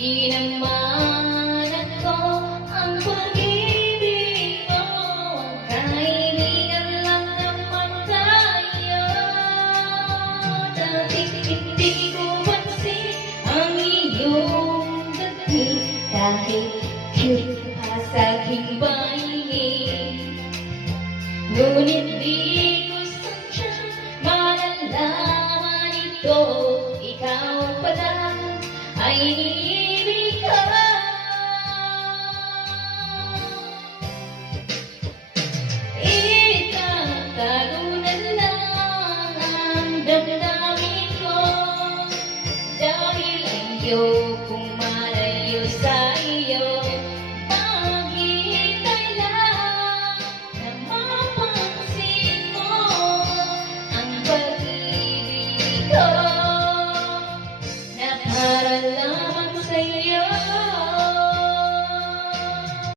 Dinamanan ko ang pag-ibig mo. Kaibigan lang naman tayo. Dati hindi ko pansin ang iyong dating, kahit cute pa sa aking paingin. Ngunit di ko sadyang malalaman ito, ikaw pala ay iniibig ka. Itatago na lang ang damdamin ko, dahil ayokong